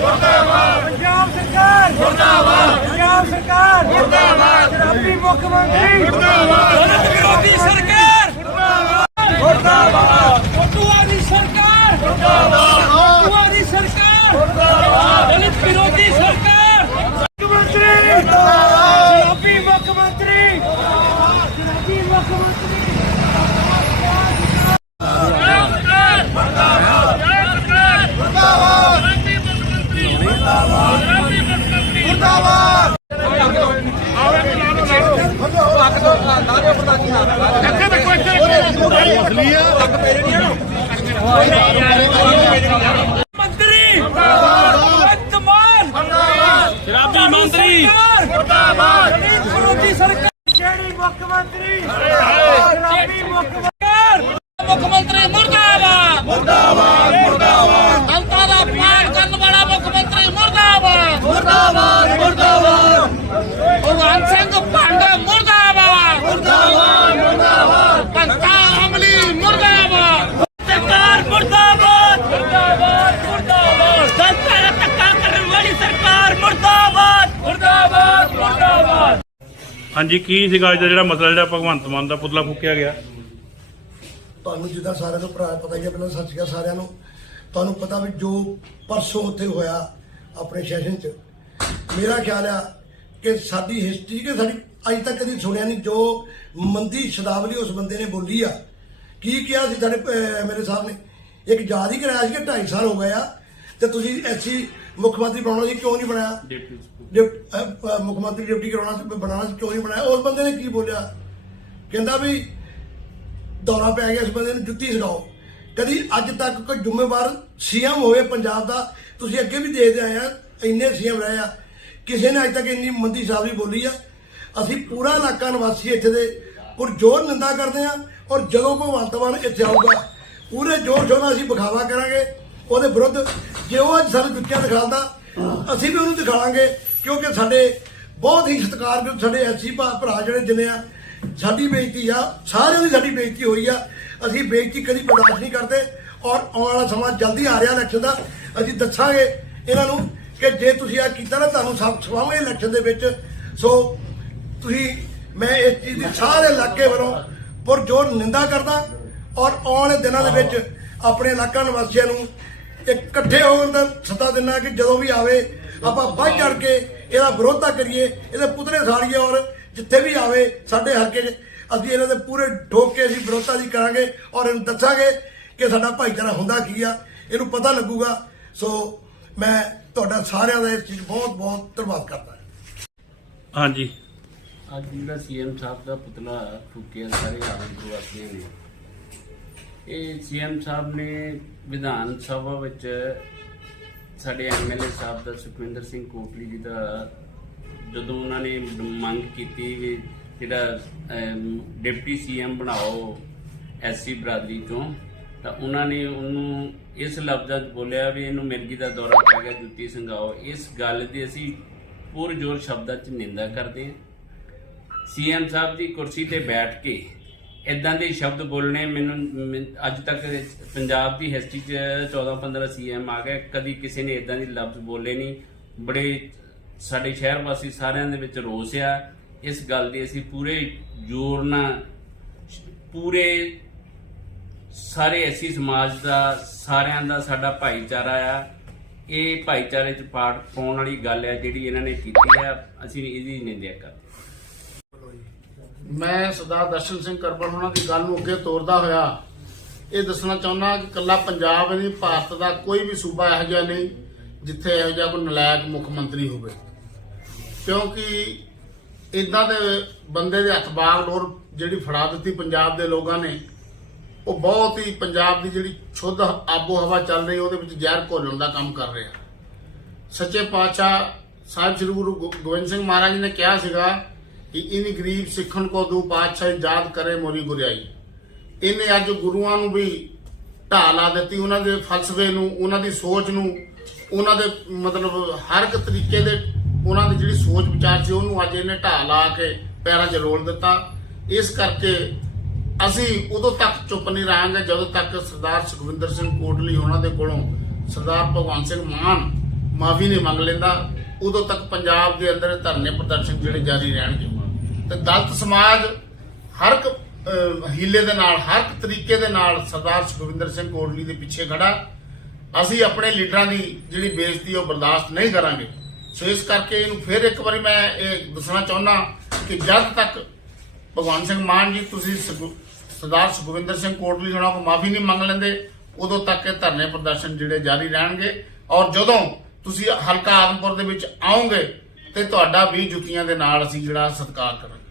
ਮੁਰਦਾਬਾਦ। ਪੰਜਾਬ ਸਰਕਾਰ। ਮੁਰਦਾਬਾਦ। ਪੰਜਾਬ ਸਰਕਾਰ। ਮੁਰਦਾਬਾਦ। ਸ਼ਰਾਬੀ ਮੁੱਖ ਮੰਤਰੀ। ਮੁਰਦਾਬਾਦ। ਦਲਿਤ ਵਿਰੋਧੀ ਸਰਕਾਰ। ਮੁਰਦਾਬਾਦ। ਮੁਰਦਾਬਾਦ। ਫੋਟੂਆਂ ਦੀ ਸਰਕਾਰ। ਮੁਰਦਾਬਾਦ। ਫੋਟੂਆਂ ਦੀ ਸਰਕਾਰ। ਮੁਰਦਾਬਾਦ। ਦਲਿਤ ਵਿਰੋਧੀ ਸਰਕਾਰ। ਮੁੱਖ ਮੰਤਰੀ ਮੁਰਦਾਬਾਦ। ਸ਼ਰਾਬੀ ਮੁੱਖ ਮੰਤਰੀ। ਸ਼ਰਾਬੀ ਮੁੱਖ ਮੰਤਰੀ। ਮੰਤਰੀ ਭਗਵੰਤ ਮਾਨ ਸ਼ਰਾਬੀ ਮੰਤਰੀ ਮੁਰਦਾਬਾਦ ਵਿਰੋਧੀ ਸਰਕਾਰ ਜਿਹੜੀ ਮੁੱਖ ਮੰਤਰੀ ਸ਼ਰਾਬੀ ਮੁੱਖ ਮੰਤਰੀ ਮੁੱਖ ਮੰਤਰੀ ਮੁਰਦਾਬਾਦ ਮੁਰਦਾਬਾਦ ਮੁਰਦਾਬਾਦ ਦਲਤਾਂ ਦਾ ਪਾੜ ਕਰਨ ਵਾਲਾ ਮੁੱਖ ਮੰਤਰੀ ਮੁਰਦਾਬਾਦ ਮੁਰਦਾਬਾਦ ਮੁਰਦਾਬਾਦ ਭਗਵਾਨ ਸਿੰਘ ਭੰਡ ਮੁਰਦਾਬਾਦ ਮੁਰਦਾਬਾਦ ਮੁਰਦਾਬਾਦ ਪੰਤਾ ਅਮਲੀ ਮੁਰਦਾਬਾਦ ਸਰਕਾਰ ਮੁਰਦਾਬਾਦ ਮੁਰਦਾਬਾਦ ਮੁਰਦਾਬਾਦ ਦਲਤਾਂ ਦਾ ਧੱਕਾ ਕਰਨ ਵਾਲੀ ਸਰਕਾਰ ਮੁਰਦਾਬਾਦ ਮੁਰਦਾਬਾਦ ਮੁਰਦਾਬਾਦ ਹਾਂਜੀ, ਕੀ ਸੀਗਾ ਅੱਜ ਦਾ ਜਿਹੜਾ ਮਸਲਾ ਜਿਹੜਾ ਭਗਵੰਤ ਮਾਨ ਦਾ ਪੁਤਲਾ ਫੂਕਿਆ ਗਿਆ? ਤੁਹਾਨੂੰ ਜਿੱਦਾਂ ਸਾਰਿਆਂ ਨੂੰ ਭਰਾ ਪਤਾ ਹੀ ਹੈ ਪਹਿਲਾਂ ਸ਼੍ਰੀ ਅਕਾਲ ਸਾਰਿਆਂ ਨੂੰ। ਤੁਹਾਨੂੰ ਪਤਾ ਵੀ ਜੋ ਪਰਸੋਂ ਉੱਥੇ ਹੋਇਆ ਆਪਣੇ ਸੈਸ਼ਨ 'ਚ, ਮੇਰਾ ਖਿਆਲ ਆ ਕਿ ਸਾਡੀ ਹਿਸਟਰੀ ਕਿ ਸਾਡੀ ਅੱਜ ਤੱਕ ਕਦੀ ਸੁਣਿਆ ਨਹੀਂ, ਜੋ ਮੰਦੀ ਸ਼ਬਦਾਵਲੀ ਉਸ ਬੰਦੇ ਨੇ ਬੋਲੀ ਆ। ਕੀ ਕਿਹਾ ਸੀ ਸਾਡੇ ਮੇਰੇ ਸਾਹਿਬ ਨੇ? ਇੱਕ ਯਾਦ ਹੀ ਕਰਾਇਆ ਸੀ ਕਿ 2.5 ਸਾਲ ਹੋ ਗਏ ਆ ਤੇ ਤੁਸੀਂ ਐਸੀ ਮੁੱਖ ਮੰਤਰੀ ਬਣਾਉਣਾ ਸੀ ਕਿਉਂ ਨਹੀਂ ਬਣਾਇਆ? ਡਿਪ- ਅਹ, ਅਹ, ਮੁੱਖ ਮੰਤਰੀ ਡਿਪਟੀ ਕਰਾਉਣਾ ਸੀ ਬਣਾਉਣਾ ਸੀ ਕਿਉਂ ਨਹੀਂ ਬਣਾਇਆ? ਉਸ ਬੰਦੇ ਨੇ ਕੀ ਬੋਲਿਆ? ਕਹਿੰਦਾ ਵੀ ਦੌਰਾ ਪੈ ਗਿਆ ਇਸ ਬੰਦੇ ਨੂੰ ਜੁੱਤੀ ਸਿਖਾਓ ਕਦੀ ਅੱਜ ਤੱਕ ਕੋਈ ਜ਼ਿੰਮੇਵਾਰ ਸੀਐਮ ਹੋਵੇ ਪੰਜਾਬ ਦਾ ਤੁਸੀਂ ਅੱਗੇ ਵੀ ਦੇਖਦੇ ਆਏ ਆ ਇੰਨੇ ਸੀਐਮ ਰਹੇ ਆ। ਕਿਸੇ ਨੇ ਅੱਜ ਤੱਕ ਇੰਨੀ ਮੰਦੀ ਸਾਬਰੀ ਬੋਲੀ ਆ। ਅਸੀਂ ਪੂਰਾ ਇਲਾਕਾ ਨਿਵਾਸੀ ਇੱਥੇ ਦੇ ਪੁਰਜੋਰ ਨਿੰਦਾ ਕਰਦੇ ਆ ਔਰ ਜਦੋਂ ਭਗਵੰਤ ਮਾਨ ਇੱਥੇ ਆਊਗਾ ਪੂਰੇ ਜ਼ੋਰ ਸ਼ੋਰ ਨਾਲ ਅਸੀਂ ਵਿਖਾਵਾ ਕਰਾਂਗੇ। ਉਹਦੇ ਵਿਰੁੱਧ ਜੇ ਉਹ ਅੱਜ ਸਾਨੂੰ ਜੁੱਤੀਆਂ ਦਿਖਾਉਂਦਾ, ਅਸੀਂ ਵੀ ਉਹਨੂੰ ਦਿਖਾਵਾਂਗੇ, ਕਿਉਂਕਿ ਸਾਡੇ ਬਹੁਤ ਹੀ ਸਤਿਕਾਰਯੋਗ ਸਾਡੇ ਐਸੀ ਭਰਾ ਜਿਹੜੇ ਜਿੰਨੇ ਆ, ਸਾਡੀ ਬੇਇੱਜ਼ਤੀ ਆ, ਸਾਰਿਆਂ ਦੀ ਸਾਡੀ ਬੇਇੱਜ਼ਤੀ ਹੋਈ ਆ। ਅਸੀਂ ਬੇਇੱਜ਼ਤੀ ਕਦੀ ਬਰਦਾਸ਼ਤ ਨਹੀਂ ਕਰਦੇ ਔਰ ਆਉਣ ਵਾਲਾ ਸਮਾਂ ਜਲਦੀ ਆ ਰਿਹਾ ਇਲੈਕਸ਼ਨ ਦਾ। ਅਸੀਂ ਦੱਸਾਂਗੇ ਇਹਨਾਂ ਨੂੰ ਕਿ ਜੇ ਤੁਸੀਂ ਆ ਕੀਤਾ ਨਾ, ਤੁਹਾਨੂੰ ਸਭ ਸਵਾਵਾਂਗੇ ਇਲੈਕਸ਼ਨ ਦੇ ਵਿੱਚ। ਸੋ ਤੁਸੀਂ, ਮੈਂ ਇਸ ਚੀਜ਼ ਦੀ ਸਾਰੇ ਇਲਾਕੇ ਵੱਲੋਂ ਪੁਰਜੋਰ ਨਿੰਦਾ ਕਰਦਾ ਔਰ ਆਉਣ ਵਾਲੇ ਦਿਨਾਂ ਦੇ ਵਿੱਚ ਆਪਣੇ ਇਲਾਕਾ ਨਿਵਾਸੀਆਂ ਨੂੰ ਇਕੱਠੇ ਹੋਣ ਦਾ ਸੱਦਾ ਦਿੰਦਾ ਕਿ ਜਦੋਂ ਵੀ ਆਵੇ ਆਪਾਂ ਵੱਧ ਚੜ ਕੇ ਇਹਦਾ ਵਿਰੋਧਤਾ ਕਰੀਏ ਇਹਦੇ ਪੁਤਲੇ ਸਾੜੀਏ ਔਰ ਜਿੱਥੇ ਵੀ ਆਵੇ ਸਾਡੇ ਹਲਕੇ 'ਚ ਅਸੀਂ ਇਹਨਾਂ ਦੇ ਪੂਰੇ ਠੋਕ ਕੇ ਅਸੀਂ ਵਿਰੋਧਤਾ ਦੀ ਕਰਾਂਗੇ ਔਰ ਇਹਨੂੰ ਦੱਸਾਂਗੇ ਕਿ ਸਾਡਾ ਭਾਈਚਾਰਾ ਹੁੰਦਾ ਕੀ ਆ ਇਹਨੂੰ ਪਤਾ ਲੱਗੂਗਾ। ਸੋ ਮੈਂ ਤੁਹਾਡਾ ਸਾਰਿਆਂ ਦਾ ਇਸ ਚੀਜ਼ ਬਹੁਤ ਬਹੁਤ ਧੰਨਵਾਦ ਕਰਦਾ ਹਾਂਜੀ। ਅੱਜ ਜਿਹੜਾ ਸੀਐਮ ਸਾਹਿਬ ਦਾ ਪੁਤਲਾ ਫੂਕਿਆ ਸਾਰੇ ਆਮ ਪ੍ਰਵਾਸੀਆਂ ਨੇ। ਇਹ ਸੀਐਮ ਸਾਹਿਬ ਨੇ ਵਿਧਾਨ ਸਭਾ ਵਿੱਚ ਸਾਡੇ ਐਮਐਲਏ ਸਾਹਿਬ ਦਾ ਸੁਖਵਿੰਦਰ ਸਿੰਘ ਕੋਟਲੀ ਜੀ ਦਾ ਜਦੋਂ ਉਹਨਾਂ ਨੇ ਮੰਗ ਕੀਤੀ ਵੀ ਜਿਹੜਾ ਅਮ, ਡਿਪਟੀ ਸੀਐਮ ਬਣਾਓ ਐਸਸੀ ਬਰਾਦਰੀ ਤੋਂ ਤਾਂ ਉਹਨਾਂ ਨੇ ਉਹਨੂੰ ਇਸ ਲਫ਼ਜ਼ਾਂ 'ਚ ਬੋਲਿਆ ਵੀ ਇਹਨੂੰ ਮਿਰਗੀ ਦਾ ਦੌਰਾ ਪੈ ਗਿਆ ਜੁੱਤੀ ਸੰਗਾਓ ਇਸ ਗੱਲ ਦੀ ਅਸੀਂ ਪੁਰਜੋਰ ਸ਼ਬਦਾਂ 'ਚ ਨਿੰਦਾ ਕਰਦੇ ਹਾਂ। ਸੀਐਮ ਸਾਹਿਬ ਦੀ ਕੁਰਸੀ ਤੇ ਬੈਠ ਕੇ ਇਦਾਂ ਦੇ ਸ਼ਬਦ ਬੋਲਣੇ ਮੈਨੂੰ ਮੈਨ- ਅੱਜ ਤੱਕ ਪੰਜਾਬ ਦੀ ਹਿਸਟਰੀ 'ਚ 14 15 ਸੀਐਮ ਆ ਗਏ। ਕਦੀ ਕਿਸੇ ਨੇ ਇਦਾਂ ਦੀ ਲਫ਼ਜ਼ ਬੋਲੇ ਨਹੀਂ ਬੜੇ ਸਾਡੇ ਸ਼ਹਿਰ ਵਾਸੀ ਸਾਰਿਆਂ ਦੇ ਵਿੱਚ ਰੋਸ ਆ। ਇਸ ਗੱਲ ਦੀ ਅਸੀਂ ਪੂਰੇ ਜ਼ੋਰ ਨਾਲ, ਪੂਰੇ ਸਾਰੇ ਐਸੀ ਸਮਾਜ ਦਾ, ਸਾਰਿਆਂ ਦਾ ਸਾਡਾ ਭਾਈਚਾਰਾ ਆ। ਇਹ ਭਾਈਚਾਰੇ 'ਚ ਪਾਠ ਪਾਉਣ ਵਾਲੀ ਗੱਲ ਆ ਜਿਹੜੀ ਇਹਨਾਂ ਨੇ ਕੀਤੀ ਆ। ਅਸੀਂ ਇਹਦੀ ਨਿੰਦਿਆ ਕਰਦੇ ਮੈਂ ਸਰਦਾਰ ਦਰਸ਼ਨ ਸਿੰਘ ਕਰਬਲ ਉਹਨਾਂ ਦੀ ਗੱਲ ਨੂੰ ਅੱਗੇ ਤੋਰਦਾ ਹੋਇਆ, ਇਹ ਦੱਸਣਾ ਚਾਹੁੰਦਾ ਕਿ ਕੱਲਾ ਪੰਜਾਬ ਨਹੀਂ, ਭਾਰਤ ਦਾ ਕੋਈ ਵੀ ਸੂਬਾ ਇਹੋ ਜਿਹਾ ਨਹੀਂ ਜਿੱਥੇ ਇਹੋ ਜਿਹਾ ਕੋਈ ਨਲਾਇਕ ਮੁੱਖ ਮੰਤਰੀ ਹੋਵੇ। ਕਿਉਂਕਿ ਇਦਾਂ ਦੇ ਬੰਦੇ ਦੇ ਹੱਥ ਬਾਗ ਜਿਹੜੀ ਫੜਾ ਦਿੱਤੀ ਪੰਜਾਬ ਦੇ ਲੋਕਾਂ ਨੇ, ਉਹ ਬਹੁਤ ਹੀ ਪੰਜਾਬ ਦੀ ਜਿਹੜੀ ਸ਼ੁੱਧ ਆਬੋ ਹਵਾ ਚੱਲ ਰਹੀ, ਉਹਦੇ ਵਿੱਚ ਜ਼ਹਿਰ ਘੋਲਣ ਦਾ ਕੰਮ ਕਰ ਰਿਹਾ। ਸੱਚੇ ਪਾਤਸ਼ਾਹ ਸਾਹਿਬ ਸ੍ਰੀ ਗੁਰੂ ਗੋ- ਗੋਬਿੰਦ ਸਿੰਘ ਮਹਾਰਾਜ ਨੇ ਕਿਹਾ ਸੀਗਾ ਕਿ ਇਨੀ ਗਰੀਬ ਸਿੱਖਣ ਕੋ ਦੂ ਪਾਤਸ਼ਾਹ ਯਾਦ ਕਰੇ ਮੋਰੀ ਗੁਰਿਆਈ। ਇਹਨੇ ਅੱਜ ਗੁਰੂਆਂ ਨੂੰ ਵੀ ਢਾਹ ਲਾ ਦਿੱਤੀ, ਉਹਨਾਂ ਦੇ ਫਲਸਫੇ ਨੂੰ, ਉਹਨਾਂ ਦੀ ਸੋਚ ਨੂੰ, ਉਹਨਾਂ ਦੇ ਮਤਲਬ ਹਰ ਇੱਕ ਤਰੀਕੇ ਦੇ ਉਹਨਾਂ ਦੀ ਜਿਹੜੀ ਸੋਚ ਵਿਚਾਰ ਸੀ, ਉਹਨੂੰ ਅੱਜ ਇਹਨੇ ਢਾਹ ਲਾ ਕੇ ਪੈਰਾਂ 'ਚ ਰੋਲ ਦਿੱਤਾ। ਇਸ ਕਰਕੇ ਅਸੀਂ ਉਦੋਂ ਤੱਕ ਚੁੱਪ ਨਹੀਂ ਰਹਾਂਗੇ, ਜਦੋਂ ਤੱਕ ਸਰਦਾਰ ਸੁਖਵਿੰਦਰ ਸਿੰਘ ਕੋਟਲੀ ਉਹਨਾਂ ਦੇ ਕੋਲੋਂ ਸਰਦਾਰ ਭਗਵੰਤ ਸਿੰਘ ਮਾਨ ਮਾਫੀ ਨਹੀਂ ਮੰਗ ਲੈਂਦਾ, ਉਦੋਂ ਤੱਕ ਪੰਜਾਬ ਦੇ ਅੰਦਰ ਧਰਨੇ ਪ੍ਰਦਰਸ਼ਨ ਜਿਹੜੇ ਜਾਰੀ ਰਹਿਣਗੇ। ਤੇ ਦਲਿਤ ਸਮਾਜ ਹਰ ਇੱਕ ਹੀਲੇ ਦੇ ਨਾਲ, ਹਰ ਇੱਕ ਤਰੀਕੇ ਦੇ ਨਾਲ ਸਰਦਾਰ ਸੁਖਵਿੰਦਰ ਸਿੰਘ ਕੋਟਲੀ ਦੇ ਪਿੱਛੇ ਖੜਾ। ਅਸੀਂ ਆਪਣੇ ਲੀਡਰਾਂ ਦੀ ਜਿਹੜੀ ਬੇਇੱਜ਼ਤੀ ਉਹ ਬਰਦਾਸ਼ਤ ਨਹੀਂ ਕਰਾਂਗੇ। ਸੋ ਇਸ ਕਰਕੇ ਇਹਨੂੰ ਫਿਰ ਇੱਕ ਵਾਰੀ ਮੈਂ ਇਹ ਦੱਸਣਾ ਚਾਹੁੰਦਾ ਕਿ ਜਦ ਤੱਕ ਭਗਵਾਨ ਸਿੰਘ ਮਾਨ ਜੀ, ਤੁਸੀਂ ਸੁਖੁ- ਸਰਦਾਰ ਸੁਖਵਿੰਦਰ ਸਿੰਘ ਕੋਟਲੀ ਹੋਣਾ ਕੋ ਮਾਫੀ ਨਹੀਂ ਮੰਗ ਲੈਂਦੇ, ਉਦੋਂ ਤੱਕ ਇਹ ਧਰਨੇ ਪ੍ਰਦਰਸ਼ਨ ਜਿਹੜੇ ਜਾਰੀ ਰਹਿਣਗੇ। ਔਰ ਜਦੋਂ ਤੁਸੀਂ ਹਲਕਾ ਆਦਮਪੁਰ ਦੇ ਵਿੱਚ ਆਓਗੇ ਤੇ ਤੁਹਾਡਾ ਵੀ ਜੁੱਤੀਆਂ ਦੇ ਨਾਲ ਅਸੀਂ ਜਿਹੜਾ ਸਤਿਕਾਰ ਕਰਾਂਗੇ।